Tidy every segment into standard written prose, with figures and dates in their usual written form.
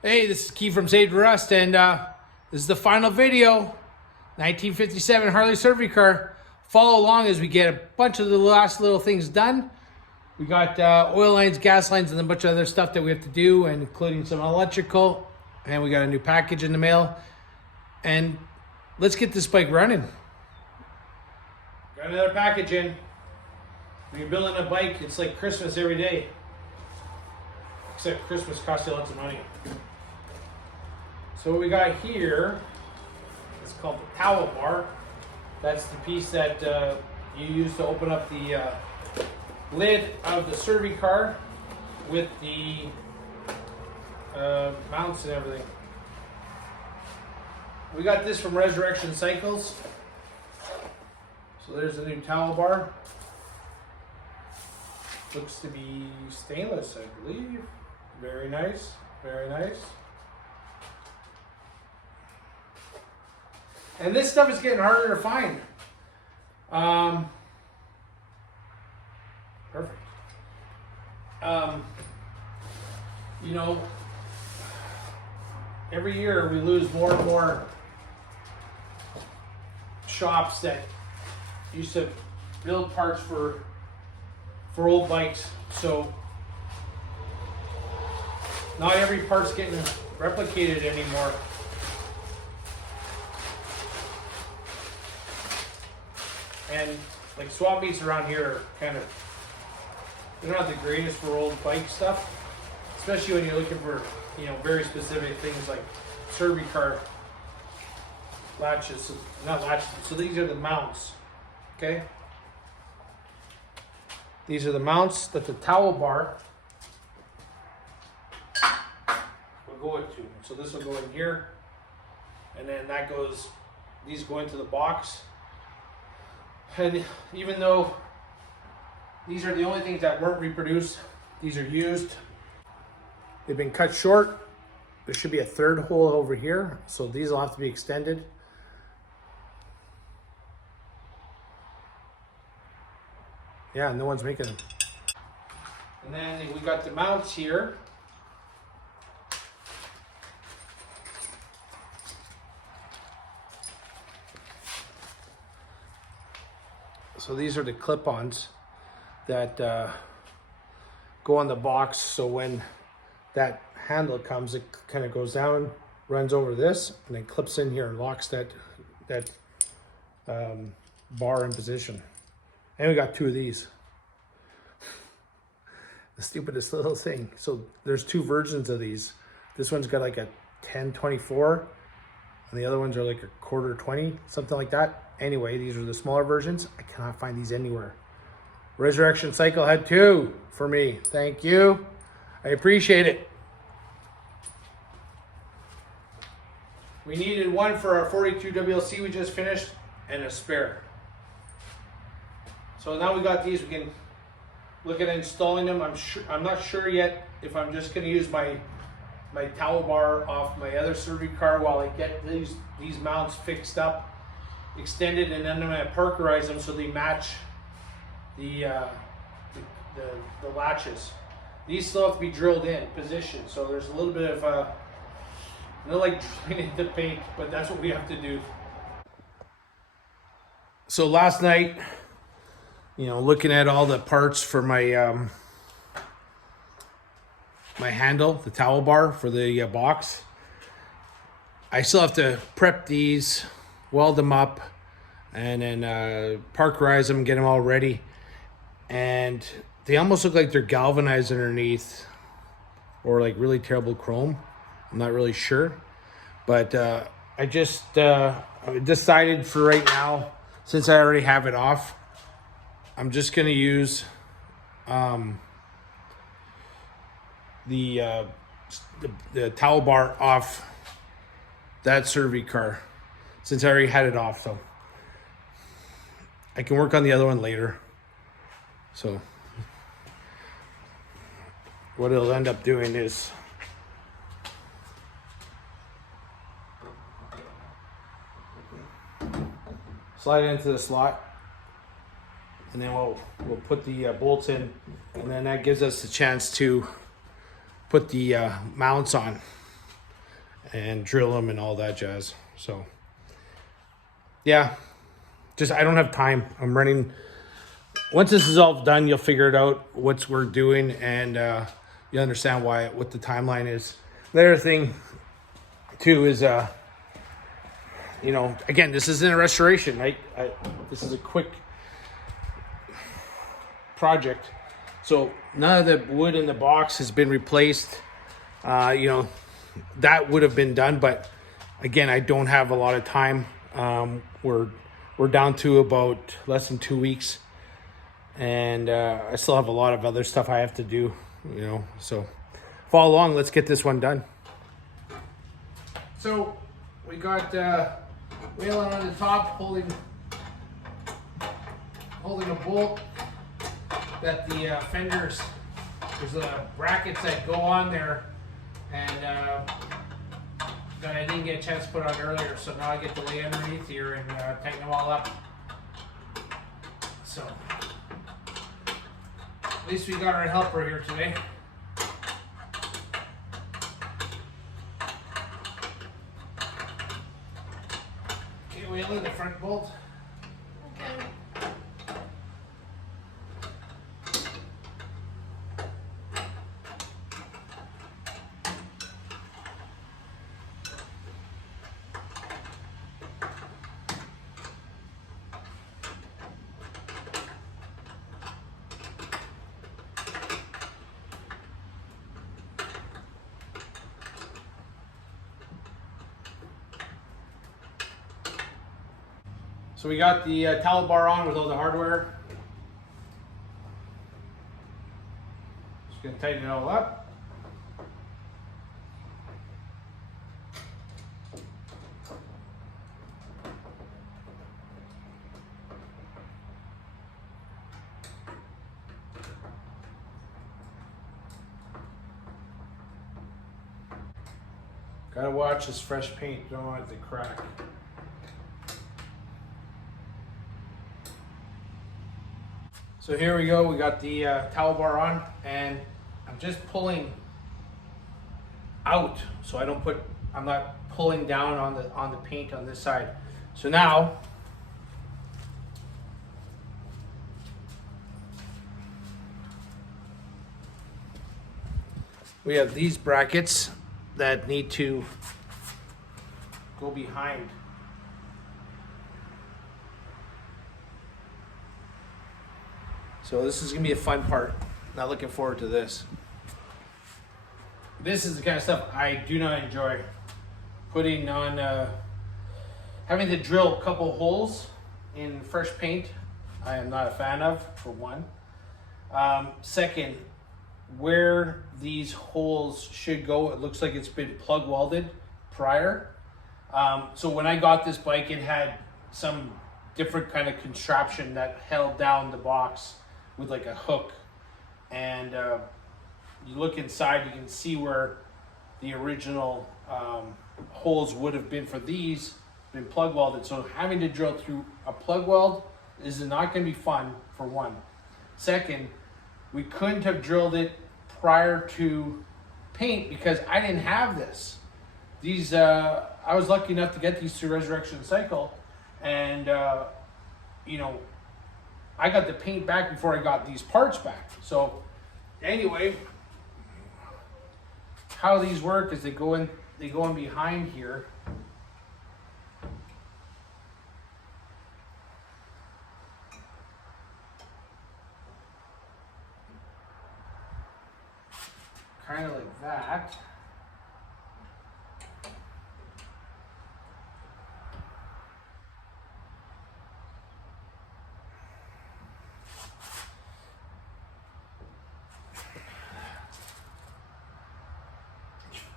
Hey, this is Keith from Save to Rust, and this is the final video. 1957 Harley servi car. Follow along as we get a bunch of the last little things done. We got oil lines, gas lines, and a bunch of other stuff that we have to do, including some electrical. And we got a new package in the mail. And let's get this bike running. Got another package in. When you're building a bike, it's like Christmas every day. Except Christmas costs you lots of money. So what we got here is called the towel bar. That's the piece that you use to open up the lid of the servi car with the mounts and everything. We got this from Resurrection Cycles. So there's the new towel bar. Looks to be stainless, I believe. Very nice, very nice. And this stuff is getting harder to find. Perfect. You know, every year we lose more and more shops that used to build parts for old bikes. So not every part's getting replicated anymore. And like swap meets around here are kind of, they're not the greatest for old bike stuff, especially when you're looking for, you know, very specific things like servi car latches, not latches, so these are the mounts, okay? These are the mounts that the towel bar will go into. So this will go in here, and then that goes, these go into the box. And even though these are the only things that weren't reproduced, these are used. They've been cut short. There should be a third hole over here, so these will have to be extended. Yeah, no one's making them. And then we got the mounts here. So these are the clip-ons that go on the box, so when that handle comes, it kind of goes down, runs over this, and then clips in here and locks that bar in position. And we got two of these. The stupidest little thing. So there's two versions of these. This one's got like a 1024, and the other ones are like a quarter 20, something like that. Anyway, these are the smaller versions. I cannot find these anywhere. Resurrection Cycle had two for me. Thank you. I appreciate it. We needed one for our 42 WLC we just finished and a spare. So now we got these, we can look at installing them. I'm not sure yet if I'm just going to use my towel bar off my other servi car while I get these mounts fixed up, extended, and then I'm going to parkerize them so they match the latches. These still have to be drilled in position, so there's a little bit of not like drilling into paint, but that's what we have to do. So last night, you know, looking at all the parts for my my handle, the towel bar for the box, I still have to prep these, weld them up, and then parkerize them, get them all ready. And they almost look like they're galvanized underneath, or like really terrible chrome. I'm not really sure, but I just decided for right now, since I already have it off, I'm just gonna use the towel bar off that servi car, since I already had it off. So I can work on the other one later. So what it'll end up doing is slide it into the slot, and then we'll put the bolts in, and then that gives us the chance to put the mounts on. and drill them and all that jazz. So yeah, just I don't have time. I'm running. Once this is all done, you'll figure it out what we're doing, and you'll understand what the timeline is. The other thing too is you know, again, this isn't a restoration. This is a quick project. So none of the wood in the box has been replaced. You know, that would have been done, but again, I don't have a lot of time. We're down to about less than 2 weeks, and I still have a lot of other stuff I have to do, you know, so follow along. Let's get this one done. So we got Waylon on the top holding a bolt that the fenders, there's brackets that go on there, and that I didn't get a chance to put on earlier, so now I get to lay underneath here and tighten them all up. So at least we got our helper here today. Okay, Waylon, the front bolt. Okay. So we got the towel bar on with all the hardware. Just gonna tighten it all up. Gotta watch this fresh paint, don't want it to crack. So here we go, we got the towel bar on, and I'm just pulling out so I'm not pulling down on the paint on this side. So now we have these brackets that need to go behind. So this is gonna be a fun part. Not looking forward to this. This is the kind of stuff I do not enjoy. Putting on, having to drill a couple holes in fresh paint, I am not a fan of, for one. Second, where these holes should go, it looks like it's been plug welded prior. So when I got this bike, it had some different kind of contraption that held down the box with like a hook, and you look inside, you can see where the original holes would have been for these, been plug welded. So having to drill through a plug weld is not going to be fun, for one. Second, we couldn't have drilled it prior to paint because I didn't have this. These I was lucky enough to get these through Resurrection Cycle, and you know, I got the paint back before I got these parts back. So anyway, how these work is they go in behind here. Kind of like that.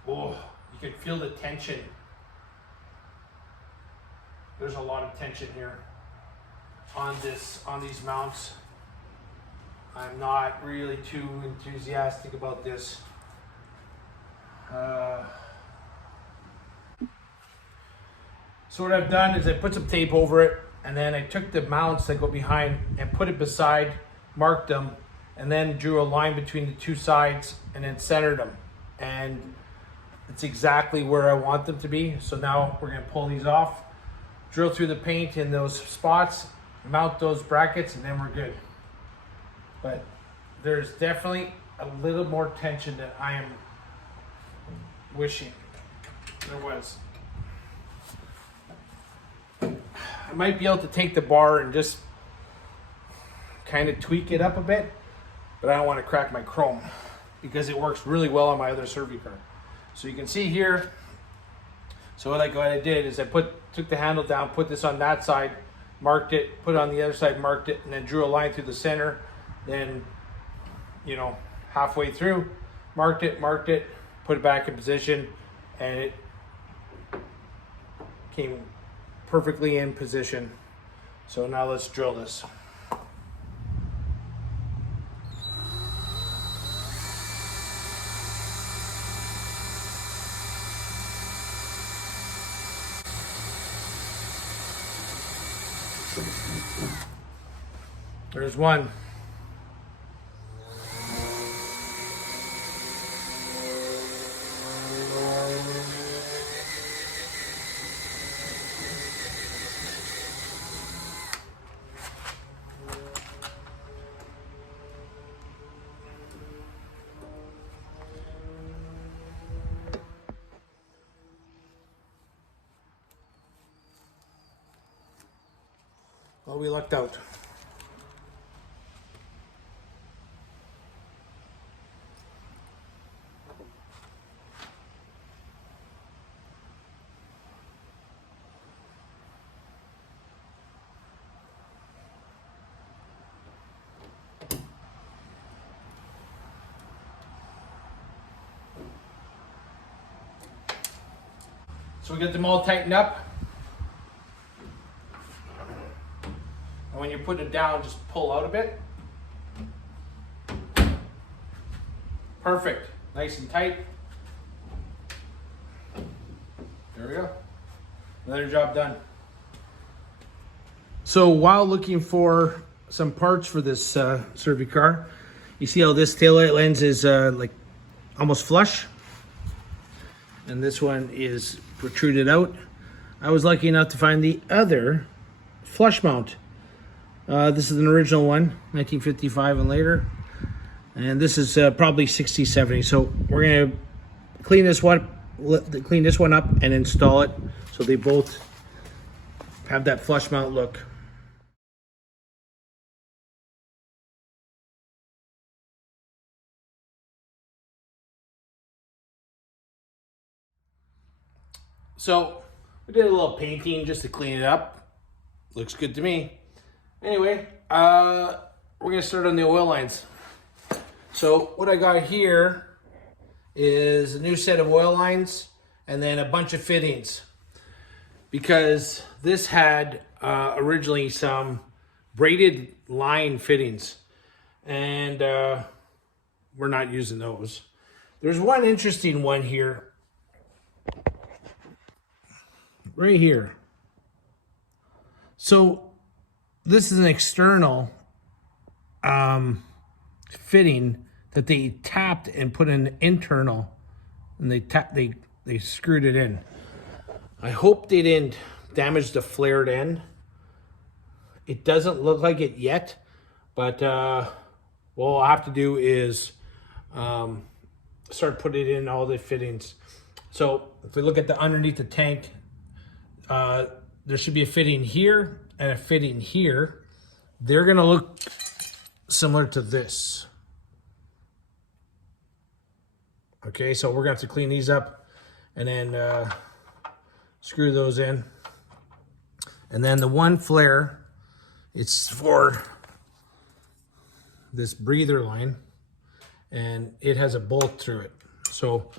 Oh, you can feel the tension. There's a lot of tension here on these mounts. I'm not really too enthusiastic about this. So what I've done is I put some tape over it, and then I took the mounts that go behind and put it beside, marked them, and then drew a line between the two sides and then centered them. And It's exactly where I want them to be. So now we're gonna pull these off, drill through the paint in those spots, mount those brackets, and then we're good. But there's definitely a little more tension than I am wishing there was. I might be able to take the bar and just kind of tweak it up a bit, but I don't want to crack my chrome because it works really well on my other servi car. So you can see here, so what I did is I took the handle down, put this on that side, marked it, put it on the other side, marked it, and then drew a line through the center. Then, you know, halfway through, marked it, put it back in position, and it came perfectly in position. So now let's drill this. There's one. Well, we lucked out. So we got them all tightened up. And when you put it down, just pull out a bit. Perfect. Nice and tight. There we go. Another job done. So while looking for some parts for this servi car, you see how this taillight lens is like almost flush, and this one is protruded out. I was lucky enough to find the other flush mount. This is an original one, 1955 and later, and this is probably 60, 70. So we're gonna clean this one up and install it so they both have that flush mount look. So we did a little painting just to clean it up. Looks good to me. Anyway, we're gonna start on the oil lines. So what I got here is a new set of oil lines and then a bunch of fittings, because this had originally some braided line fittings, and we're not using those. There's one interesting one here, right here. So this is an external fitting that they tapped and put an internal, and they screwed it in. I hope they didn't damage the flared end. It doesn't look like it yet, but what I'll have to do is start putting in all the fittings. So if we look at the underneath the tank, there should be a fitting here and a fitting here. They're gonna look similar to this. Okay, so we're gonna have to clean these up and then screw those in. And then the one flare, it's for this breather line, and it has a bolt through it. So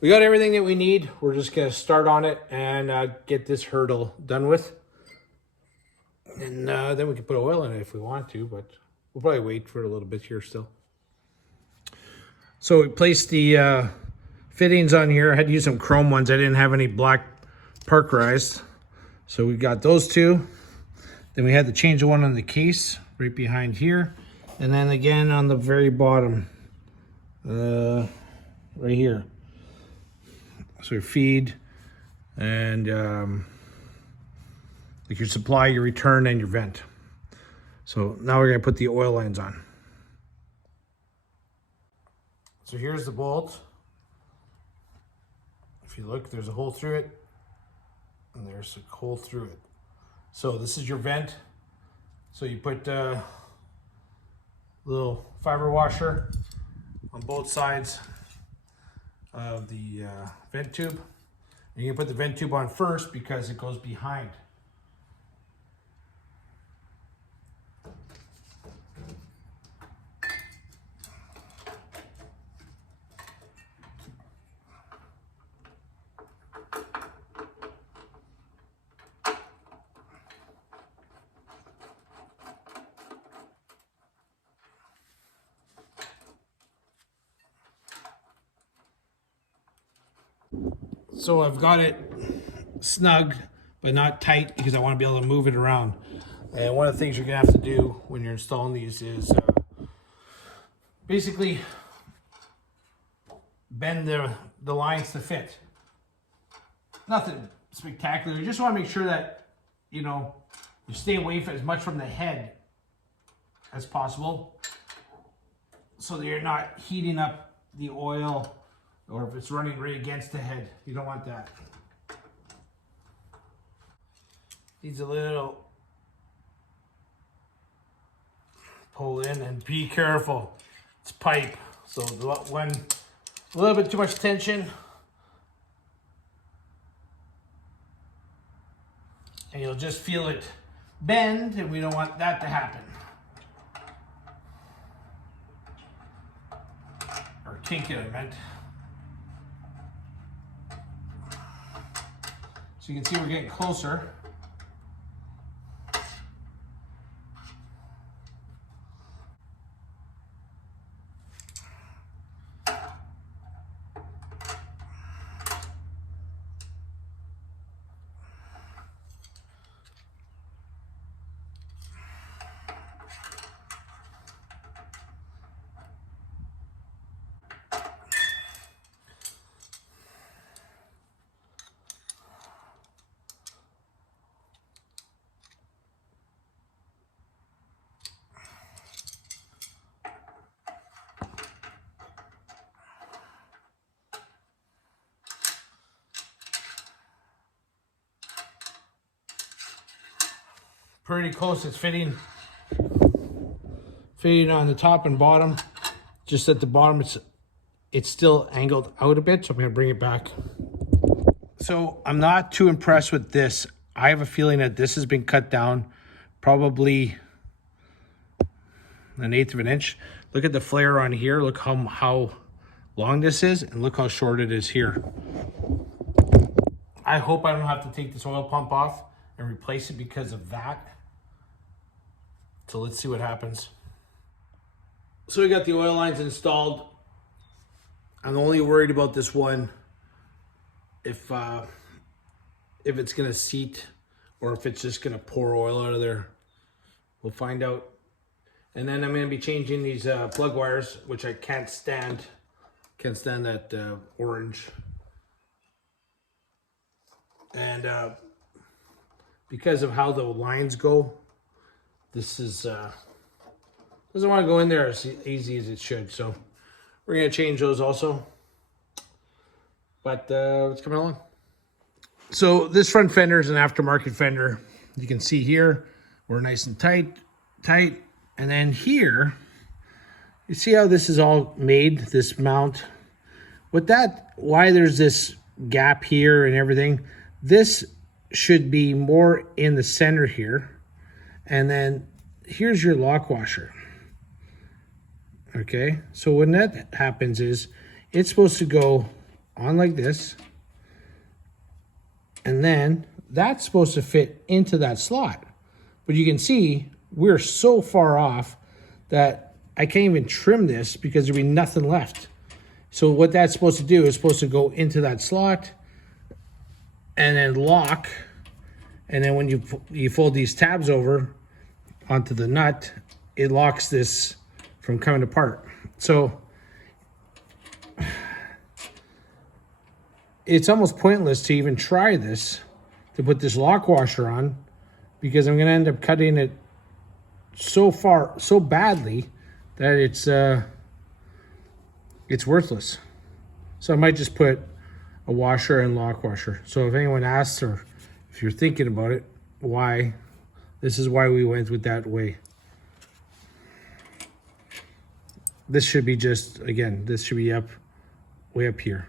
we got everything that we need. We're just gonna start on it and get this hurdle done with. And then we can put oil in it if we want to, but we'll probably wait for a little bit here still. So we placed the fittings on here. I had to use some chrome ones. I didn't have any black parkerized. So we got those two. Then we had to change the one on the case right behind here. And then again on the very bottom, right here. So your feed and like your supply, your return, and your vent. So now we're gonna put the oil lines on. So here's the bolt. If you look, there's a hole through it, and there's a hole through it. So this is your vent. So you put a little fiber washer on both sides of the vent tube. And you can put the vent tube on first because it goes behind. So I've got it snug, but not tight because I want to be able to move it around. And one of the things you're gonna have to do when you're installing these is basically bend the lines to fit. Nothing spectacular. You just want to make sure that, you know, you stay away from as much from the head as possible so that you're not heating up the oil, or if it's running right against the head, you don't want that. Needs a little pull in, and be careful. It's pipe, so when a little bit too much tension, and you'll just feel it bend, and we don't want that to happen. Or kink it, I meant. So you can see we're getting closer. Pretty close. It's fitting on the top and bottom. Just at the bottom, it's still angled out a bit, so I'm gonna bring it back. So I'm not too impressed with this. I have a feeling that this has been cut down probably 1/8 of an inch. Look at the flare on here. Look how long this is, and look how short it is here. I hope I don't have to take this oil pump off and replace it because of that. So let's see what happens. So we got the oil lines installed. I'm only worried about this one, if it's gonna seat or if it's just gonna pour oil out of there. We'll find out. And then I'm gonna be changing these plug wires, which I can't stand. Can't stand that orange. And because of how the lines go, this is doesn't want to go in there as easy as it should. So we're gonna change those also. But it's coming along. So this front fender is an aftermarket fender. You can see here we're nice and tight, and then here you see how this is all made, this mount. With that, why there's this gap here and everything, this should be more in the center here. And then here's your lock washer. Okay, so when that happens is it's supposed to go on like this, and then that's supposed to fit into that slot. But you can see we're so far off that I can't even trim this because there'll be nothing left. So what that's supposed to do is supposed to go into that slot and then lock, and then when you fold these tabs over onto the nut, it locks this from coming apart. So it's almost pointless to even try this, to put this lock washer on, because I'm going to end up cutting it so badly that it's worthless. So I might just put a washer and lock washer. So if anyone asks, or if you're thinking about it, why, this is why we went with that way. This should be just, again, this should be way up here.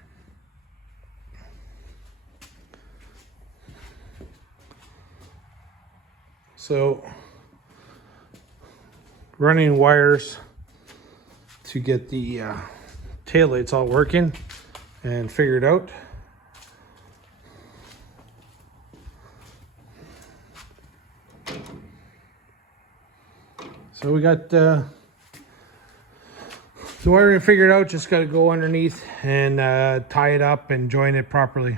So running wires to get the taillights all working and figured out. So we got the wiring figured out, just got to go underneath and tie it up and join it properly.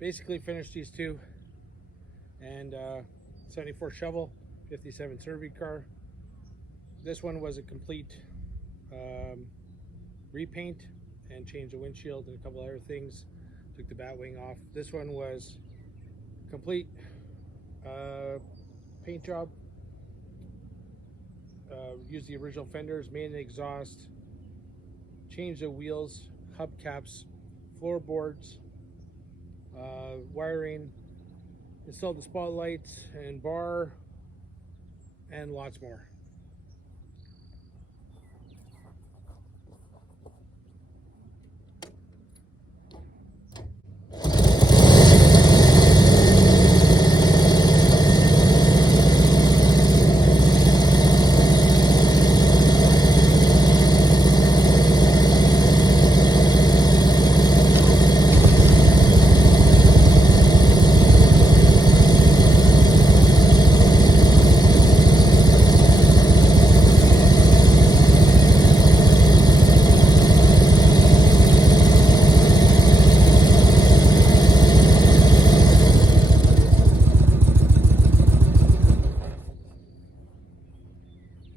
Basically finished these two, and 74 shovel, 57 servi car. This one was a complete repaint and changed the windshield and a couple other things. Took the bat wing off. This one was complete paint job. Used the original fenders, made an exhaust, changed the wheels, hubcaps, floorboards, wiring, installed the spotlights and bar, and lots more.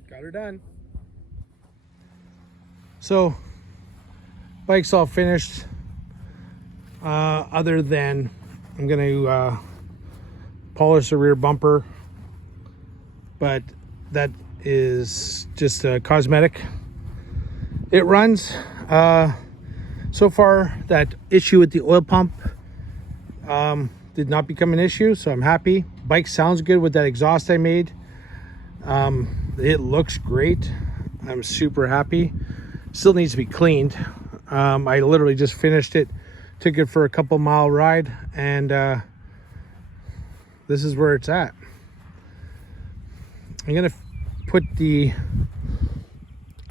Got her done. So bike's all finished, other than I'm going to polish the rear bumper, but that is just cosmetic. It runs. So far, that issue with the oil pump did not become an issue, so I'm happy. Bike sounds good with that exhaust I made. It looks great. I'm super happy. Still needs to be cleaned. I literally just finished it, took it for a couple mile ride, and this is where it's at. I'm gonna put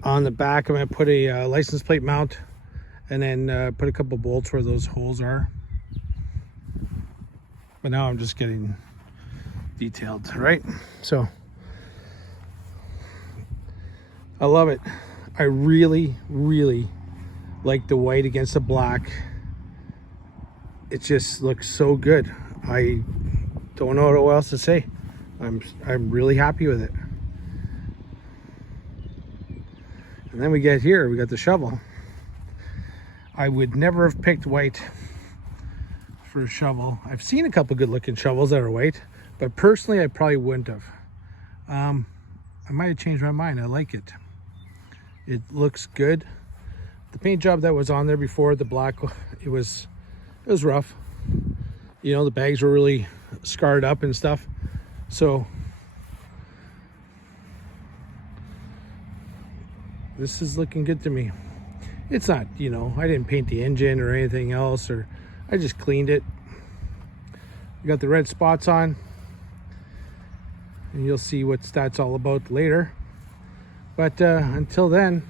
on the back, I'm gonna put a license plate mount, and then put a couple bolts where those holes are. But now I'm just getting detailed, right? So I love it. I really like the white against the black. It just looks so good. I don't know what else to say. I'm really happy with it. And then we get here, we got the shovel. I would never have picked white for a shovel. I've seen a couple good looking shovels that are white, but personally I probably wouldn't have. I might have changed my mind. I like it. It looks good. The paint job that was on there before, the black, it was rough. You know, the bags were really scarred up and stuff. So this is looking good to me. It's not, you know, I didn't paint the engine or anything else, or I just cleaned it. We got the red spots on, and you'll see what that's all about later. But until then,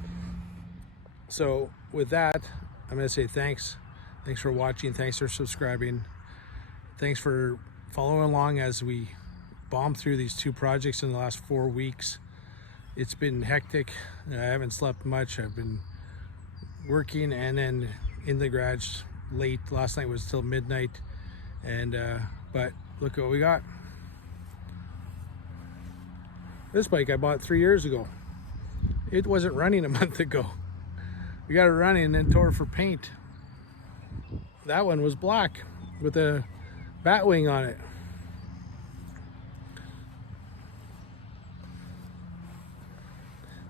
so with that, I'm going to say thanks. Thanks for watching. Thanks for subscribing. Thanks for following along as we bomb through these 2 projects in the last 4 weeks. It's been hectic. I haven't slept much. I've been working and then in the garage late. Last night was till midnight, and but look what we got. This bike I bought 3 years ago. It wasn't running a month ago. We got it running and then tore it for paint. That one was black with a bat wing on it.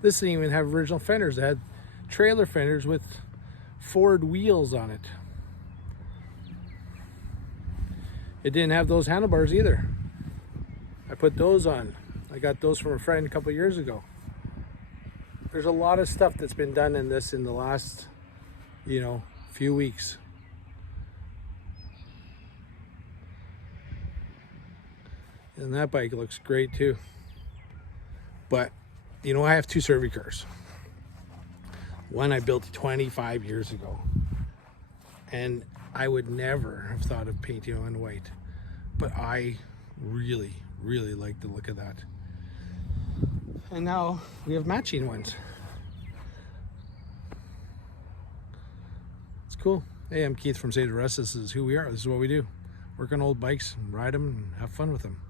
This didn't even have original fenders. It had trailer fenders with Ford wheels on it. It didn't have those handlebars either. I put those on. I got those from a friend a couple years ago. There's a lot of stuff that's been done in this in the last, few weeks. And that bike looks great too. But, I have 2 servi cars. One I built 25 years ago. And I would never have thought of painting on white. But I really, really like the look of that. And now we have matching ones. It's cool. Hey, I'm Keith from Say to Russ. This is who we are. This is what we do. Work on old bikes and ride them and have fun with them.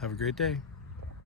Have a great day.